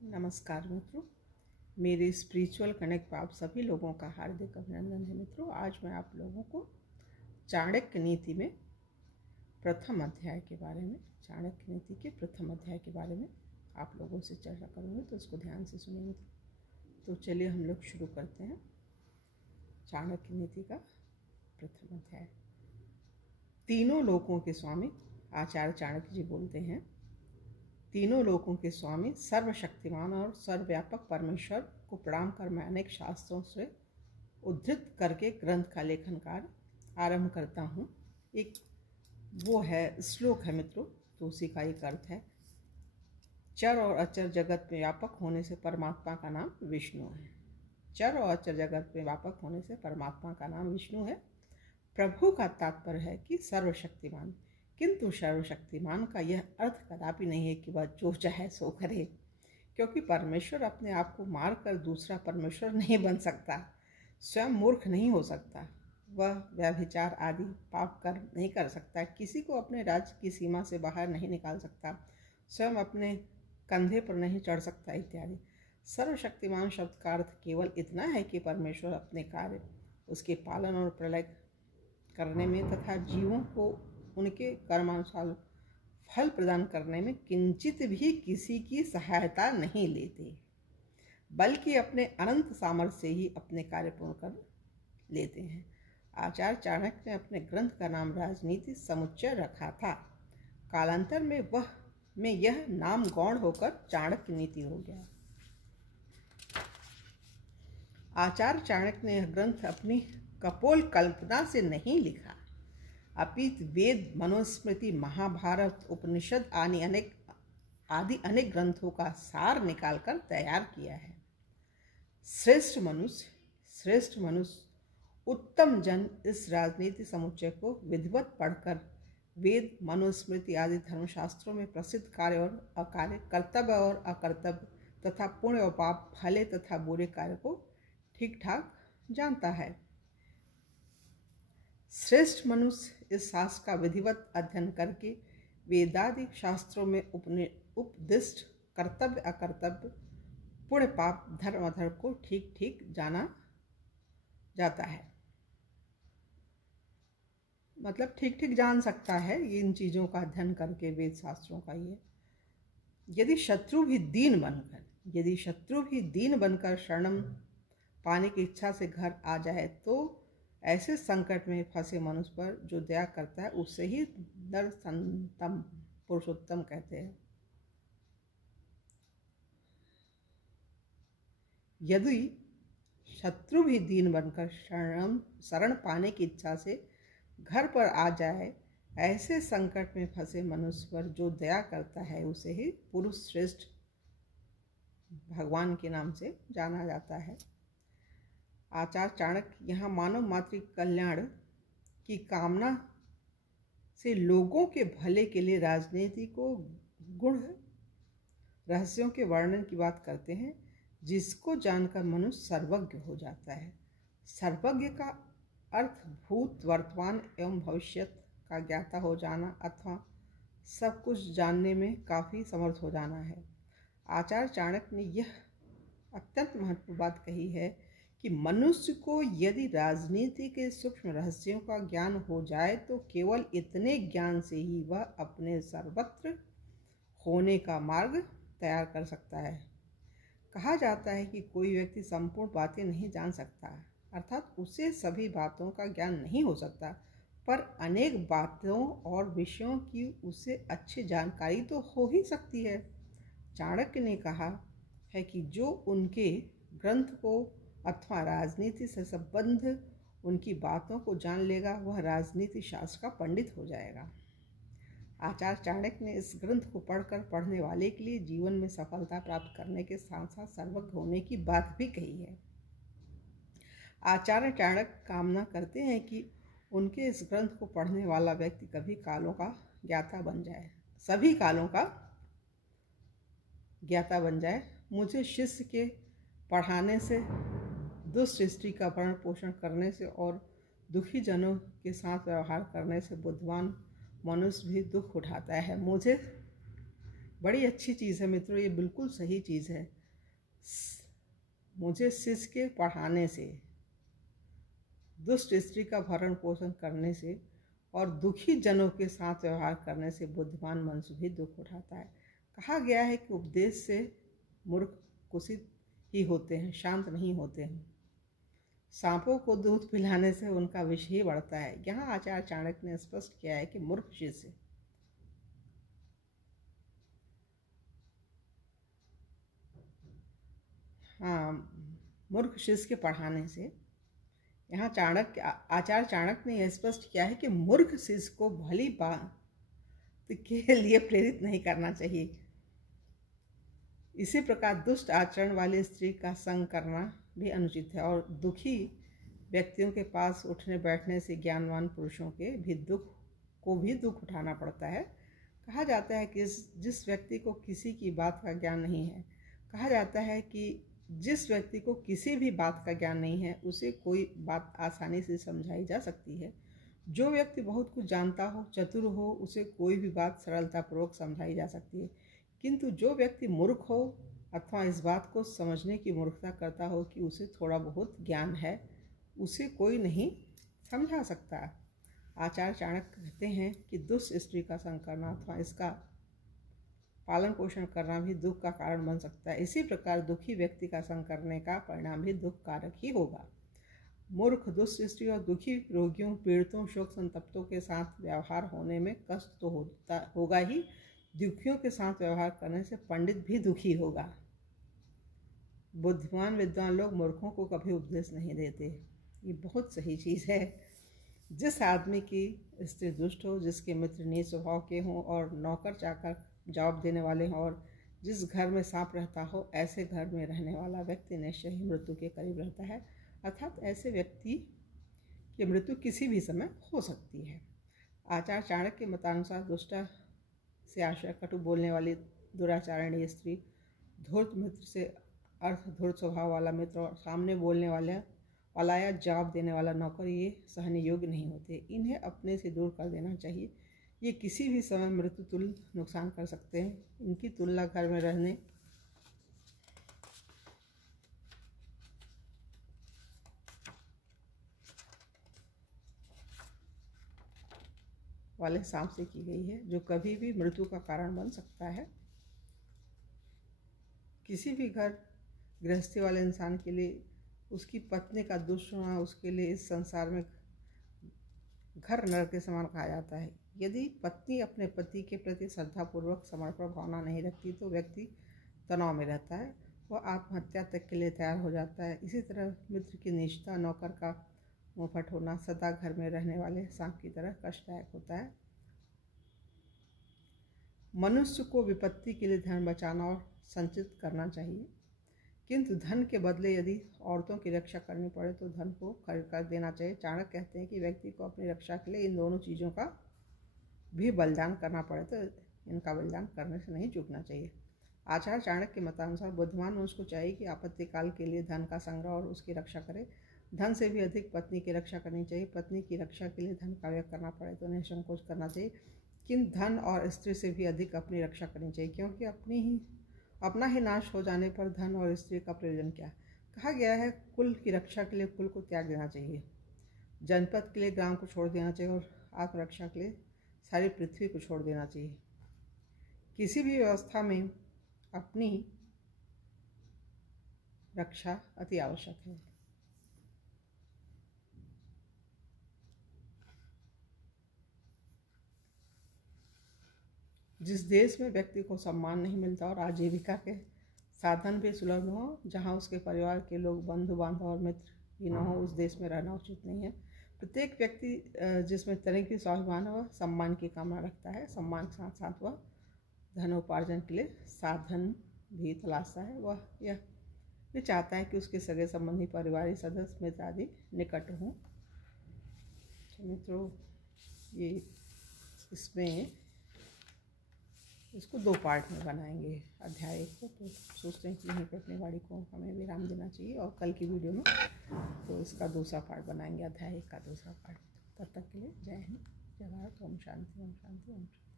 नमस्कार मित्रों, मेरे स्पिरिचुअल कनेक्ट पर आप सभी लोगों का हार्दिक अभिनंदन है। मित्रों, आज मैं आप लोगों को चाणक्य नीति में प्रथम अध्याय के बारे में आप लोगों से चर्चा करूँगी, तो इसको ध्यान से सुनेंगे। तो चलिए हम लोग शुरू करते हैं। चाणक्य नीति का प्रथम अध्याय। तीनों लोकों के स्वामी आचार्य चाणक्य जी बोलते हैं, तीनों लोकों के स्वामी सर्वशक्तिमान और सर्वव्यापक परमेश्वर को प्रणाम कर मैं अनेक शास्त्रों से उद्धृत करके ग्रंथ का लेखन कार्य आरंभ करता हूँ। एक वो है श्लोक है मित्रों, तो उसी का एक अर्थ है। चर और अचर जगत में व्यापक होने से परमात्मा का नाम विष्णु है। चर और अचर जगत में व्यापक होने से परमात्मा का नाम विष्णु है। प्रभु का तात्पर्य है कि सर्वशक्तिमान, किंतु सर्वशक्तिमान का यह अर्थ कदापि नहीं है कि वह जो चाहे सो करे, क्योंकि परमेश्वर अपने आप को मार कर दूसरा परमेश्वर नहीं बन सकता। स्वयं मूर्ख नहीं हो सकता, वह व्यभिचार आदि पाप कर नहीं कर सकता, किसी को अपने राज्य की सीमा से बाहर नहीं निकाल सकता, स्वयं अपने कंधे पर नहीं चढ़ सकता इत्यादि। सर्वशक्तिमान शब्द का अर्थ केवल इतना है कि परमेश्वर अपने कार्य, उसके पालन और प्रलय करने में तथा जीवों को उनके कर्मानुसार फल प्रदान करने में किंचित भी किसी की सहायता नहीं लेते, बल्कि अपने अनंत सामर्थ्य से ही अपने कार्य पूर्ण कर लेते हैं। आचार्य चाणक्य ने अपने ग्रंथ का नाम राजनीति समुच्चय रखा था। कालांतर में यह नाम गौण होकर चाणक्य नीति हो गया। आचार्य चाणक्य ने यह ग्रंथ अपनी कपोल कल्पना से नहीं लिखा, अपितु वेद, मनुस्मृति, महाभारत, उपनिषद आदि अनेक ग्रंथों का सार निकालकर तैयार किया है। श्रेष्ठ मनुष्य उत्तम जन इस राजनीति समुच्चय को विधिवत पढ़कर वेद, मनुस्मृति आदि धर्मशास्त्रों में प्रसिद्ध कार्य और अकार्य, कर्तव्य और अकर्तव्य तथा पुण्य और पाप, भले तथा बुरे कार्य को ठीक ठाक जानता है। श्रेष्ठ मनुष्य इस शास्त्र का विधिवत अध्ययन करके वेदादि शास्त्रों में उपदिष्ट कर्तव्य अकर्तव्य, पुण्य पाप, धर्म अधर्म को ठीक ठीक जाना जाता है, मतलब ठीक ठीक जान सकता है इन चीज़ों का अध्ययन करके, वेद शास्त्रों का। ये यदि शत्रु भी दीन बनकर शरणम पाने की इच्छा से घर आ जाए, तो ऐसे संकट में फंसे मनुष्य पर जो दया करता है उसे ही नरसंतम पुरुषोत्तम कहते हैं। यदि शत्रु भी दीन बनकर शरण पाने की इच्छा से घर पर आ जाए, ऐसे संकट में फंसे मनुष्य पर जो दया करता है उसे ही पुरुष श्रेष्ठ भगवान के नाम से जाना जाता है। आचार्य चाणक्य यहाँ मानव मात्र कल्याण की कामना से लोगों के भले के लिए राजनीति को गुण रहस्यों के वर्णन की बात करते हैं, जिसको जानकर मनुष्य सर्वज्ञ हो जाता है। सर्वज्ञ का अर्थ भूत, वर्तमान एवं भविष्य का ज्ञाता हो जाना अथवा सब कुछ जानने में काफ़ी समर्थ हो जाना है। आचार्य चाणक्य ने यह अत्यंत महत्वपूर्ण बात कही है कि मनुष्य को यदि राजनीति के सूक्ष्म रहस्यों का ज्ञान हो जाए, तो केवल इतने ज्ञान से ही वह अपने सर्वत्र होने का मार्ग तैयार कर सकता है। कहा जाता है कि कोई व्यक्ति संपूर्ण बातें नहीं जान सकता, अर्थात उसे सभी बातों का ज्ञान नहीं हो सकता, पर अनेक बातों और विषयों की उसे अच्छी जानकारी तो हो ही सकती है। चाणक्य ने कहा है कि जो उनके ग्रंथ को अथवा राजनीति से संबंध उनकी बातों को जान लेगा, वह राजनीति शास्त्र का पंडित हो जाएगा। आचार्य चाणक्य ने इस ग्रंथ को पढ़कर पढ़ने वाले के लिए जीवन में सफलता प्राप्त करने के साथ साथ सर्वज्ञ होने की बात भी कही है। आचार्य चाणक्य कामना करते हैं कि उनके इस ग्रंथ को पढ़ने वाला व्यक्ति कभी कालों का ज्ञाता बन जाए, सभी कालों का ज्ञाता बन जाए। मुझे शिष्य के पढ़ाने से, दुष्ट स्त्री का भरण पोषण करने से और दुखी जनों के साथ व्यवहार करने से बुद्धिमान मनुष्य भी दुख उठाता है। मुझे बड़ी अच्छी चीज़ है मित्रों, ये बिल्कुल सही चीज़ है। मुझे शिष्य के पढ़ाने से, दुष्ट स्त्री का भरण पोषण करने से और दुखी जनों के साथ व्यवहार करने से बुद्धिमान मनुष्य भी दुख उठाता है। कहा गया है कि उपदेश से मूर्ख कुसित ही होते हैं, शांत नहीं होते हैं। सांपों को दूध पिलाने से उनका विष ही बढ़ता है। यहाँ आचार्य चाणक्य ने स्पष्ट किया है कि मूर्ख शिष्य मूर्ख शिष्य के पढ़ाने से, यहाँ आचार्य चाणक्य ने यह स्पष्ट किया है कि मूर्ख शिष्य को भली बात के लिए प्रेरित नहीं करना चाहिए। इसी प्रकार दुष्ट आचरण वाली स्त्री का संग करना भी अनुचित है और दुखी व्यक्तियों के पास उठने बैठने से ज्ञानवान पुरुषों के भी दुख उठाना पड़ता है। कहा जाता है कि जिस व्यक्ति को किसी की बात का ज्ञान नहीं है, कहा जाता है कि जिस व्यक्ति को किसी भी बात का ज्ञान नहीं है उसे कोई बात आसानी से समझाई जा सकती है। जो व्यक्ति बहुत कुछ जानता हो, चतुर हो, उसे कोई भी बात सरलतापूर्वक समझाई जा सकती है। किंतु जो व्यक्ति मूर्ख हो अथवा इस बात को समझने की मूर्खता करता हो कि उसे थोड़ा बहुत ज्ञान है, उसे कोई नहीं समझा सकता। आचार्य चाणक्य कहते हैं कि दुष्ट स्त्री का संग करना अथवा इसका पालन पोषण करना भी दुख का कारण बन सकता है। इसी प्रकार दुखी व्यक्ति का संग करने का परिणाम भी दुख कारक ही होगा। मूर्ख, दुष्ट स्त्री और दुखी रोगियों, पीड़ितों, शोक संतप्तों के साथ व्यवहार होने में कष्ट तो होगा ही, दुखियों के साथ व्यवहार करने से पंडित भी दुखी होगा। बुद्धिमान विद्वान लोग मूर्खों को कभी उपदेश नहीं देते। ये बहुत सही चीज़ है। जिस आदमी की स्त्री दुष्ट हो, जिसके मित्र नीच स्वभाव के हों और नौकर चाकर जवाब देने वाले हों और जिस घर में सांप रहता हो, ऐसे घर में रहने वाला व्यक्ति निश्चय ही मृत्यु के करीब रहता है। अर्थात ऐसे व्यक्ति की मृत्यु किसी भी समय हो सकती है। आचार्य चाणक्य के मतानुसार दुष्टा से आश्रय कटु बोलने वाली दुराचारणी स्त्री, धूर्त मित्र से अर्थ धूर्त स्वभाव वाला मित्र और सामने बोलने वाला या जवाब देने वाला नौकर ये सहने योग्य नहीं होते। इन्हें अपने से दूर कर देना चाहिए। ये किसी भी समय मृत्यु तुल्य नुकसान कर सकते हैं। इनकी तुलना घर में रहने वाले सांप से की गई है, जो कभी भी मृत्यु का कारण बन सकता है। किसी भी घर गृहस्थी वाले इंसान के लिए उसकी पत्नी का दुष्ट होना उसके लिए इस संसार में घर नरक के समान कहा जाता है। यदि पत्नी अपने पति के प्रति श्रद्धापूर्वक समर्पण भावना नहीं रखती तो व्यक्ति तनाव में रहता है, वह आत्महत्या तक के लिए तैयार हो जाता है। इसी तरह मित्र की निष्ठा, नौकर का मुंहफट होना सदा घर में रहने वाले सांप की तरह कष्टदायक होता है। मनुष्य को विपत्ति के लिए धन बचाना और संचित करना चाहिए, किंतु धन के बदले यदि औरतों की रक्षा करनी पड़े तो धन को खर्च कर देना चाहिए। चाणक्य कहते हैं कि व्यक्ति को अपनी रक्षा के लिए इन दोनों चीज़ों का भी बलिदान करना पड़े तो इनका बलिदान करने से नहीं चूकना चाहिए। आचार्य चाणक्य के मतानुसार बुद्धिमान मनुष्य को चाहिए कि आपत्ति काल के लिए धन का संग्रह और उसकी रक्षा करे। धन से भी अधिक पत्नी की रक्षा करनी चाहिए। पत्नी की रक्षा के लिए धन का व्यय करना पड़े तो निसंकोच करना चाहिए, किंतु धन और स्त्री से भी अधिक अपनी रक्षा करनी चाहिए, क्योंकि अपना ही नाश हो जाने पर धन और स्त्री का प्रयोजन क्या। कहा गया है कुल की रक्षा के लिए कुल को त्याग देना चाहिए, जनपद के लिए ग्राम को छोड़ देना चाहिए और आत्मरक्षा के लिए सारी पृथ्वी को छोड़ देना चाहिए। किसी भी व्यवस्था में अपनी रक्षा अति आवश्यक है। जिस देश में व्यक्ति को सम्मान नहीं मिलता और आजीविका के साधन भी सुलभ न हो, जहाँ उसके परिवार के लोग, बंधु बांधव और मित्र ही न हो, उस देश में रहना उचित नहीं है। प्रत्येक व्यक्ति जिसमें तनिक भी स्वाभिमान है वह सम्मान की कामना रखता है। सम्मान के साथ साथ वह धनोपार्जन के लिए साधन भी तलाशता है। वह यह भी चाहता है कि उसके सगे संबंधी, पारिवारिक सदस्य, मित्र आदि निकट हों। मित्रों, ये इसमें इसको 2 पार्ट में बनाएंगे अध्याय को, तो सोचते हैं कि यहीं पर अपनी वाणी को हमें विराम देना चाहिए और कल की वीडियो में तो इसका दूसरा पार्ट बनाएंगे, अध्याय का दूसरा पार्ट। तब तक के लिए जय हिंद, जय भारत, ओम शांति, ओम शांति, ओम शांति।